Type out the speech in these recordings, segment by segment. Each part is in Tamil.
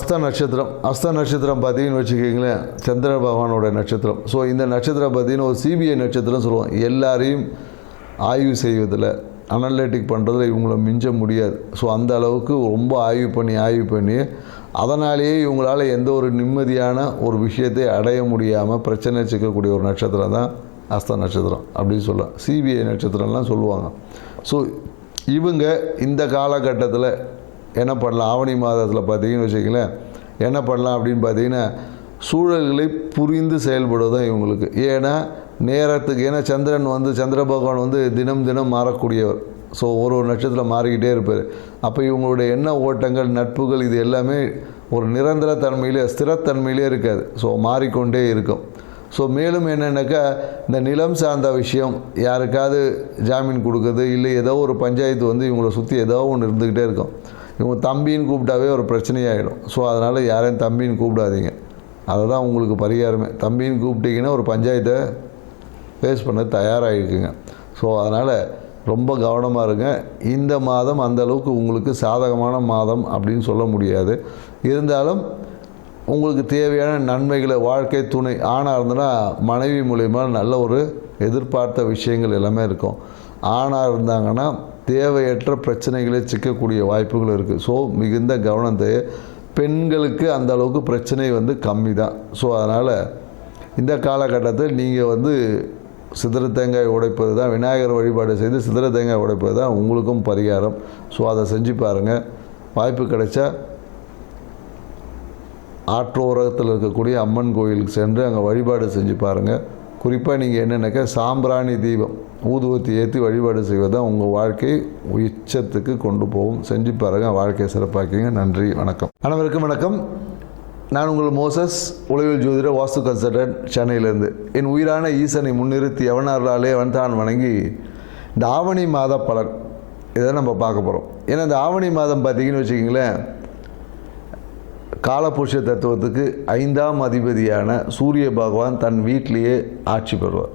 அஸ்த நட்சத்திரம் அஸ்த நட்சத்திரம் பார்த்தீங்கன்னு வச்சுக்கிங்களேன் சந்திர பகவானோட நட்சத்திரம். ஸோ இந்த நட்சத்திரம் பார்த்தீங்கன்னா ஒரு சிபிஐ நட்சத்திரம் சொல்லுவோம். எல்லாரையும் ஆய்வு செய்வதில் அனலிட்டிக் பண்ணுறதுல இவங்கள மிஞ்ச முடியாது. ஸோ அந்த அளவுக்கு ரொம்ப ஆய்வு பண்ணி ஆய்வு பண்ணி அதனாலேயே இவங்களால் எந்த ஒரு நிம்மதியான ஒரு விஷயத்தை அடைய முடியாமல் பிரச்சனை சிக்கக்கூடிய ஒரு நட்சத்திரம் தான் அஸ்த நட்சத்திரம் அப்படின்னு சொல்லலாம் சிபிஐ நட்சத்திரம்லாம் சொல்லுவாங்க. ஸோ இவங்க இந்த காலகட்டத்தில் என்ன பண்ணலாம்? ஆவணி மாதத்தில் பார்த்தீங்கன்னு வச்சுக்கங்களேன். என்ன பண்ணலாம் அப்படின்னு பார்த்தீங்கன்னா சூழல்களை புரிந்து செயல்படுவது தான் இவங்களுக்கு. ஏன்னா நேரத்துக்கு ஏன்னா சந்திரன் வந்து சந்திர பகவான் வந்து தினம் தினம் மாறக்கூடியவர். ஸோ ஒரு ஒரு நட்சத்திரம் மாறிக்கிட்டே இருப்பார். அப்போ இவங்களுடைய எண்ண ஓட்டங்கள் நட்புகள் இது எல்லாமே ஒரு நிரந்தர தன்மையிலே ஸ்திரத்தன்மையிலே இருக்காது. ஸோ மாறிக்கொண்டே இருக்கும். ஸோ மேலும் என்னென்னாக்கா இந்த நிலம் சார்ந்த விஷயம் யாருக்காவது ஜாமீன் கொடுக்குறது இல்லை ஏதோ ஒரு பஞ்சாயத்து வந்து இவங்களை சுற்றி ஏதோ ஒன்று இருந்துக்கிட்டே இருக்கும். இவங்க தம்பின்னு கூப்பிட்டாவே ஒரு பிரச்சனையாகிடும் ஸோ அதனால் யாரையும் தம்பின்னு கூப்பிடாதீங்க. அதுதான் உங்களுக்கு பரிகாரமே. தம்பின்னு கூப்பிட்டீங்கன்னா ஒரு பஞ்சாயத்தை ஃபேஸ் பண்ண தயாராகிருக்குங்க ஸோ அதனால் ரொம்ப கவனமாக இருங்க. இந்த மாதம் அந்த அளவுக்கு உங்களுக்கு சாதகமான மாதம் அப்படின்னு சொல்ல முடியாது. இருந்தாலும் உங்களுக்கு தேவையான நன்மைகளை வாழ்க்கை துணை ஆணாக இருந்தனா மனைவி மூலயமா நல்ல ஒரு எதிர்பார்த்த விஷயங்கள் எல்லாமே இருக்கும். ஆணாக இருந்தாங்கன்னா தேவையற்ற பிரச்சனைகளே சிக்கக்கூடிய வாய்ப்புகள் இருக்குது ஸோ மிகுந்த கவனத்தை பெண்களுக்கு அந்த அளவுக்கு பிரச்சனை வந்து கம்மி தான் ஸோ அதனால் இந்த காலகட்டத்தில் நீங்கள் வந்து சிதற தேங்காய் உடைப்பது தான் விநாயகர் வழிபாடு செய்து சிதற தேங்காய் உடைப்பது தான் உங்களுக்கும் பரிகாரம். ஸோ அதை செஞ்சு பாருங்கள் வாய்ப்பு கிடைச்சா ஆற்றோரத்தில் இருக்கக்கூடிய அம்மன் கோயிலுக்கு சென்று அங்கே வழிபாடு செஞ்சு பாருங்கள் குறிப்பாக நீங்கள் என்னென்னாக்கா சாம்பிராணி தீபம். ஊதுவத்தி ஏற்றி வழிபாடு செய்வது தான் உங்கள் வாழ்க்கை உச்சத்துக்கு கொண்டு போகும். செஞ்சு பாருங்கள் வாழ்க்கையை சிறப்பாக்கிங்க நன்றி வணக்கம். அனைவருக்கும் வணக்கம். நான் உங்கள் மோசஸ் உளவியல் ஜோதிட வாஸ்து கன்சல்டன்ட் சென்னையிலேருந்து. என் உயிரான ஈசனை முன்னிறுத்தி எவனார்களாலே அவன் தான் வணங்கி இந்த ஆவணி மாத பலன். இதை நம்ம பார்க்க போகிறோம் ஏன்னா இந்த ஆவணி மாதம் பார்த்தீங்கன்னு வச்சுக்கிங்களேன் காலபுருஷ தத்துவத்துக்கு ஐந்தாம் அதிபதியான சூரிய பகவான் தன் வீட்டிலேயே ஆட்சி பெறுவார்.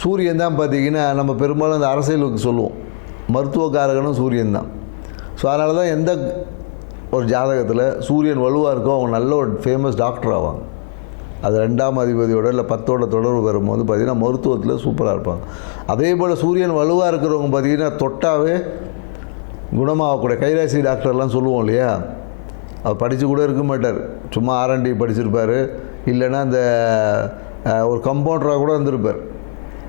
சூரியன் தான் பார்த்தீங்கன்னா நம்ம பெரும்பாலும் அந்த அரசியலுக்கு சொல்லுவோம். மருத்துவக்காரகனும் சூரியன் தான். ஸோ அதனால தான் எந்த ஒரு ஜாதகத்தில் சூரியன் வலுவாக இருக்கோ அவங்க நல்ல ஒரு ஃபேமஸ் டாக்டர் ஆவாங்க. அது ரெண்டாம் அதிபதியோட இல்லை பத்தோட தொடர்பு வரும்போது பார்த்திங்கன்னா மருத்துவத்தில் சூப்பராக இருப்பாங்க. அதே போல் சூரியன் வலுவாக இருக்கிறவங்க பார்த்திங்கன்னா தொட்டாவே குணமாகக்கூடிய கைராசி டாக்டர்லாம் சொல்லுவோம் இல்லையா? அவர் படித்து கூட இருக்க மாட்டார். சும்மா ஆர்என்டி படிச்சிருப்பார். இல்லைன்னா அந்த ஒரு கம்பவுண்டராக கூட வந்திருப்பார்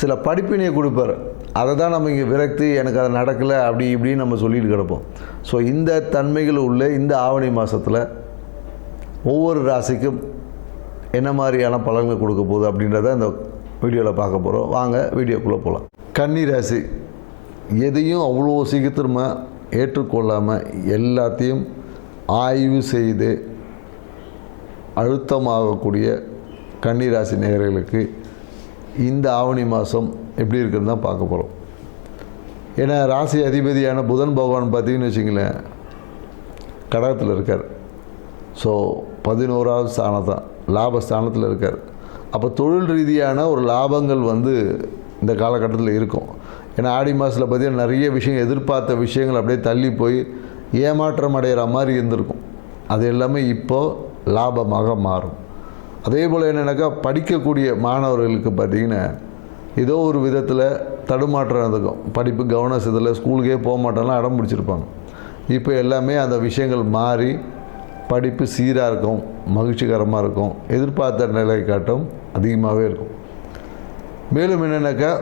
சில படிப்பினையை கொடுப்பார். அதை தான் நம்ம இங்கே விரக்தி எனக்கு அது நடக்கலை அப்படி இப்படின்னு நம்ம சொல்லிட்டு கிடப்போம். ஸோ இந்த தன்மைகள் உள்ள இந்த ஆவணி மாதத்தில் ஒவ்வொரு ராசிக்கும் என்ன மாதிரியான பலன்கள் கொடுக்க போகுது அப்படின்றத இந்த வீடியோவில் பார்க்க போகிறோம் வாங்க வீடியோக்குள்ளே போகலாம் கன்னி ராசி எதையும் அவ்வளோ சீக்கிரமாக ஏற்றுக்கொள்ளாமல் எல்லாத்தையும் ஆய்வு செய்து அழுத்தமாகக்கூடிய கன்னிராசி நேயர்களுக்கு இந்த ஆவணி மாதம் எப்படி இருக்குன்னு தான் பார்க்க போகிறோம் ஏன்னா ராசி அதிபதியான புதன் பகவான் பார்த்தீங்கன்னு வச்சிங்களேன் கடகத்தில் இருக்கார். ஸோ பதினோராவது ஸ்தானம் தான் லாபஸ்தானத்தில் இருக்கார். அப்போ தொழில் ரீதியான ஒரு லாபங்கள் வந்து இந்த காலகட்டத்தில் இருக்கும். ஏன்னா ஆடி மாதத்தில் பார்த்தீங்கன்னா நிறைய விஷயம் எதிர்பார்த்த விஷயங்கள் அப்படியே தள்ளி போய் ஏமாற்றம் அடைகிற மாதிரி இருந்திருக்கும். அது எல்லாமே இப்போது லாபமாக மாறும். அதே போல் என்னென்னாக்கா படிக்கக்கூடிய மாணவர்களுக்கு பார்த்திங்கன்னா ஏதோ ஒரு விதத்தில் தடுமாற்றம் இருக்கும் படிப்பு கவனம் இதில் ஸ்கூலுக்கே போக மாட்டோம்லாம் அடம் பிடிச்சிருப்பாங்க. இப்போ எல்லாமே அந்த விஷயங்கள் மாறி படிப்பு சீராக இருக்கும் மகிழ்ச்சிகரமாக இருக்கும் எதிர்பார்த்த நிலை காட்டும் அதிகமாகவே இருக்கும். மேலும் என்னென்னாக்கா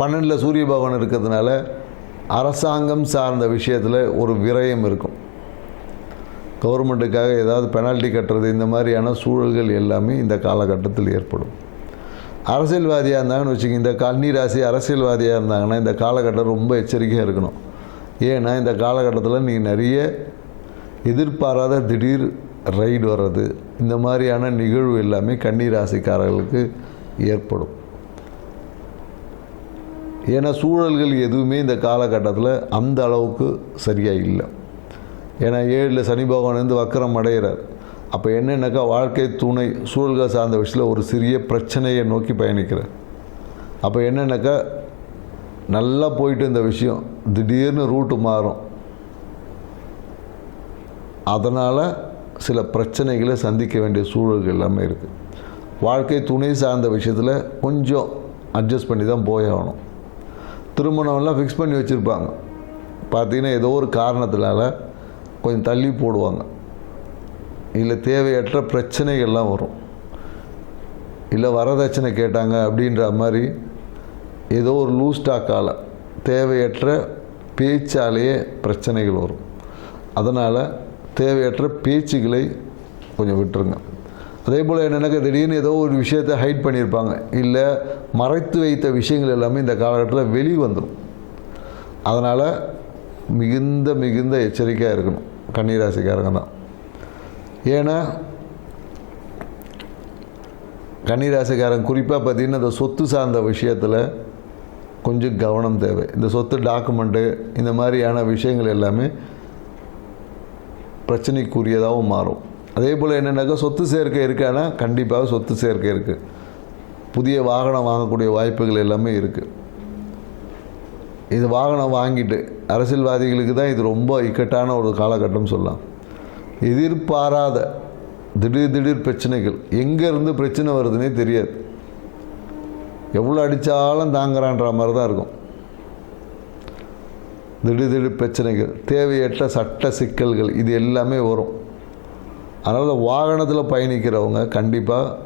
பன்னெண்டில் சூரிய பகவான் இருக்கிறதுனால அரசாங்கம் சார்ந்த விஷயத்தில் ஒரு விரயம் இருக்கும். கவர்மெண்ட்டுக்காக ஏதாவது பெனால்ட்டி கட்டுறது இந்த மாதிரியான சூழல்கள் எல்லாமே இந்த காலகட்டத்தில் ஏற்படும். அரசியல்வாதியாக இருந்தாங்கன்னு வச்சுக்கோங்க இந்த கன்னி ராசி அரசியல்வாதியாக இருந்தாங்கன்னா இந்த காலகட்டம் ரொம்ப எச்சரிக்கையாக இருக்கணும். ஏன்னா இந்த காலகட்டத்தில் நீ நிறைய எதிர்பாராத திடீர் ரைடு வர்றது இந்த மாதிரியான நிகழ்வு எல்லாமே கன்னி ராசிக்காரர்களுக்கு ஏற்படும். ஏன்னா சூழல்கள் எதுவுமே இந்த காலகட்டத்தில் அந்த அளவுக்கு சரியாக இல்லை. ஏன்னா ஏழில் சனி பகவான் வந்து வக்கரம் அடைகிறார். அப்போ என்னென்னாக்கா வாழ்க்கை துணை சூழல்கள் சார்ந்த விஷயத்தில் ஒரு சிறிய பிரச்சனையை நோக்கி பயணிக்கிறார். அப்போ என்னென்னாக்கா நல்லா போயிட்டு இந்த விஷயம் திடீர்னு ரூட்டு மாறும். அதனால் சில பிரச்சனைகளை சந்திக்க வேண்டிய சூழல்கள் எல்லாமே இருக்குது வாழ்க்கை துணை சார்ந்த விஷயத்தில் கொஞ்சம் அட்ஜஸ்ட் பண்ணி தான் போயாகணும் திருமணம்லாம் ஃபிக்ஸ் பண்ணி வச்சுருப்பாங்க. பார்த்தீங்கன்னா ஏதோ ஒரு காரணத்தினால கொஞ்சம் தள்ளி போடுவாங்க. இல்லை தேவையற்ற பிரச்சனைகள்லாம் வரும். இல்லை வரதட்சணை கேட்டாங்க அப்படின்ற மாதிரி ஏதோ ஒரு லூஸ் டாக்கால் தேவையற்ற பேச்சாலேயே பிரச்சனைகள் வரும். அதனால் தேவையற்ற பேச்சுகளை கொஞ்சம் விட்டுருங்க. அதே போல் என்னென்னாக்கா திடீர்னு ஏதோ ஒரு விஷயத்தை ஹைட் பண்ணியிருப்பாங்க. இல்லை மறைத்து வைத்த விஷயங்கள் எல்லாமே இந்த காலகட்டத்தில் வெளி வந்துடும் அதனால் மிகுந்த மிகுந்த எச்சரிக்கையாக இருக்கணும். கன்னிராசிக்காரங்க தான் ஏன்னா கன்னிராசிக்காரன் குறிப்பாக பார்த்தீங்கன்னா இந்த சொத்து சார்ந்த விஷயத்தில் கொஞ்சம் கவனம் தேவை. இந்த சொத்து டாக்குமெண்ட்டு இந்த மாதிரியான விஷயங்கள் எல்லாமே பிரச்சனைக்குரியதாகவும் மாறும். அதே போல் என்னென்னாக்கா சொத்து சேர்க்கை இருக்கான்னா கண்டிப்பாக சொத்து சேர்க்கை இருக்குது புதிய வாகனம் வாங்கக்கூடிய வாய்ப்புகள் எல்லாமே இருக்குது இது வாகனம் வாங்கிட்டு அரசியல்வாதிகளுக்கு தான் இது ரொம்ப இக்கட்டான ஒரு காலகட்டம் சொல்லலாம். எதிர்பாராத திடீர் திடீர் பிரச்சனைகள். எங்கேருந்து பிரச்சனை வருதுன்னே தெரியாது. எவ்வளோ அடித்தாலும் தாங்குறான்ற மாதிரி தான் இருக்கும். திடீர் திடீர் பிரச்சனைகள் தேவையற்ற சட்ட சிக்கல்கள் இது எல்லாமே வரும். அதனால் வாகனத்தில் பயணிக்கிறவங்க கண்டிப்பாக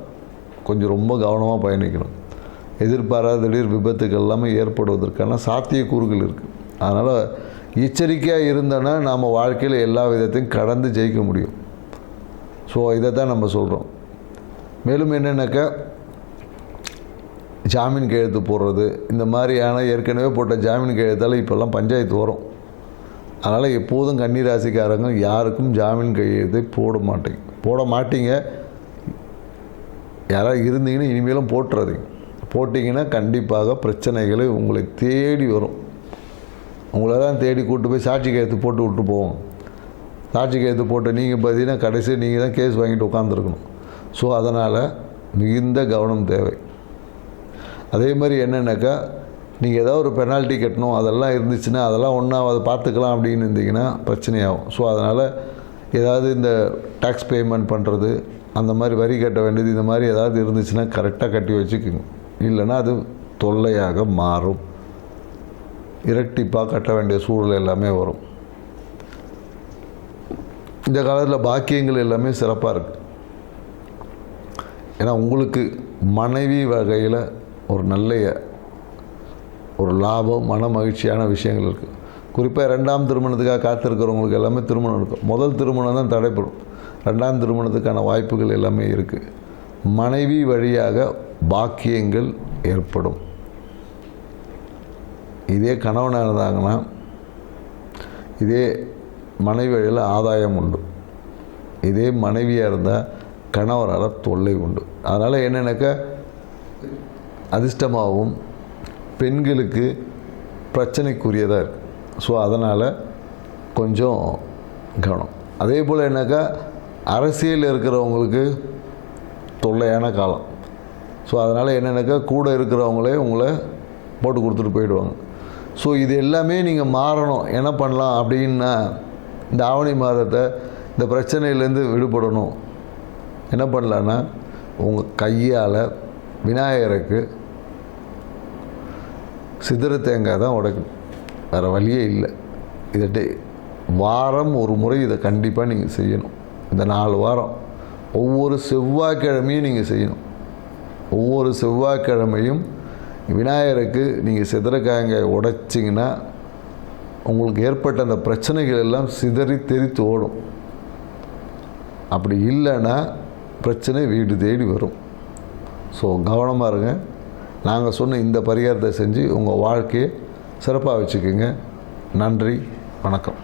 கொஞ்சம் ரொம்ப கவனமாக பயணிக்கணும். எதிர்பாராத திடீர் விபத்துகள் எல்லாமே ஏற்படுவதற்கான சாத்தியக்கூறுகள் இருக்குது அதனால் எச்சரிக்கையாக இருந்தோன்னா நாம் வாழ்க்கையில் எல்லா விதத்தையும் கடந்து ஜெயிக்க முடியும். ஸோ இதை தான் நம்ம சொல்கிறோம் மேலும் என்னென்னாக்கா ஜாமீன் கையெழுத்து போடுறது இந்த மாதிரியான ஏற்கனவே போட்ட ஜாமீன் கையெழுத்தால் இப்போல்லாம் பஞ்சாயத்து வரும். அதனால் எப்போதும் கன்னிராசிக்காரங்க யாருக்கும் ஜாமீன் கையெழுத்தை போட மாட்டேங்க. போட மாட்டீங்க. யாராவது இருந்தீங்கன்னா இனிமேலும் போட்டுறாதீங்க. போட்டிங்கன்னா கண்டிப்பாக பிரச்சனைகளை உங்களை தேடி வரும். உங்களை தான் தேடி கூட்டு போய் சாட்சி கையெழுத்து போட்டு விட்டு போவோம். சாட்சி கையெழுத்து போட்டு நீங்கள் பார்த்தீங்கன்னா கடைசி நீங்கள் தான் கேஸ் வாங்கிட்டு உட்காந்துருக்கணும் ஸோ அதனால் மிகுந்த கவனம் தேவை. அதே மாதிரி என்னென்னாக்கா நீங்கள் ஏதாவது ஒரு பெனால்ட்டி கட்டணும் அதெல்லாம் இருந்துச்சுன்னா அதெல்லாம் ஒன்றா அதை பார்த்துக்கலாம் அப்படின்னு இருந்தீங்கன்னா பிரச்சனையாகும். ஸோ அதனால் ஏதாவது இந்த டேக்ஸ் பேமெண்ட் பண்ணுறது அந்த மாதிரி வரி கட்ட வேண்டியது இந்த மாதிரி ஏதாவது இருந்துச்சுன்னா கரெக்டாக கட்டி வச்சுக்கோங்க. இல்லைன்னா அது தொல்லையாக மாறும். இரட்டிப்பாக கட்ட வேண்டிய சூழல் எல்லாமே வரும். இந்த காலத்தில் பாக்கியங்கள் எல்லாமே சிறப்பாக இருக்குது ஏன்னா உங்களுக்கு மனைவி வகையில் ஒரு நல்ல ஒரு லாபம் மன மகிழ்ச்சியான விஷயங்கள் இருக்குது குறிப்பாக ரெண்டாம் திருமணத்துக்காக காத்திருக்கிறவங்களுக்கு எல்லாமே திருமணம் இருக்கும். முதல் திருமணம் தான் தடைப்படும் ரெண்டாம் திருமணத்துக்கான வாய்ப்புகள் எல்லாமே இருக்குது மனைவி வழியாக பாக்கியங்கள் ஏற்படும். இதே கணவனாக இருந்தாங்கன்னா இதே மனைவி வழியில் ஆதாயம் உண்டு. இதே மனைவியாக இருந்தால் கணவரால் தொல்லை உண்டு. அதனால் என்னென்னாக்கா? அதிர்ஷ்டமாகவும் பெண்களுக்கு பிரச்சனைக்குரியதாக இருக்கும் ஸோ அதனால் கொஞ்சம் கவனம். அதே போல் என்னக்கா? அரசியல் இருக்கிறவங்களுக்கு தொல்லையான காலம். ஸோ அதனால் என்னென்னாக்கா கூட இருக்கிறவங்களே உங்களை போட்டு கொடுத்துட்டு போயிடுவாங்க. ஸோ இது எல்லாமே நீங்கள் மாறணும். என்ன பண்ணலாம் அப்படின்னா இந்த ஆவணி மாதத்தை இந்த பிரச்சனையிலேருந்து விடுபடணும். என்ன பண்ணலான்னா உங்கள் கையால் விநாயகருக்கு சிதற தேங்காய் தான் உடைக்கணும். வேறு வழியே இல்லை. இதை டே வாரம் ஒரு முறை இதை கண்டிப்பாக நீங்கள் செய்யணும். இந்த நாலு வாரம். ஒவ்வொரு செவ்வாய்க்கிழமையும் நீங்கள் செய்யணும். ஒவ்வொரு செவ்வாய்க்கிழமையும் விநாயகருக்கு நீங்கள் சிதறக்காயங்காய் உடைச்சிங்கன்னா உங்களுக்கு ஏற்பட்ட அந்த பிரச்சனைகள் எல்லாம் சிதறி தெரித்து ஓடும். அப்படி இல்லைன்னா பிரச்சனை வீடு தேடி வரும். ஸோ கவனமாக இருங்க. நாங்கள் சொன்ன இந்த பரிகாரத்தை செஞ்சு உங்கள் வாழ்க்கையை சிறப்பாக வச்சுக்கோங்க. நன்றி வணக்கம்.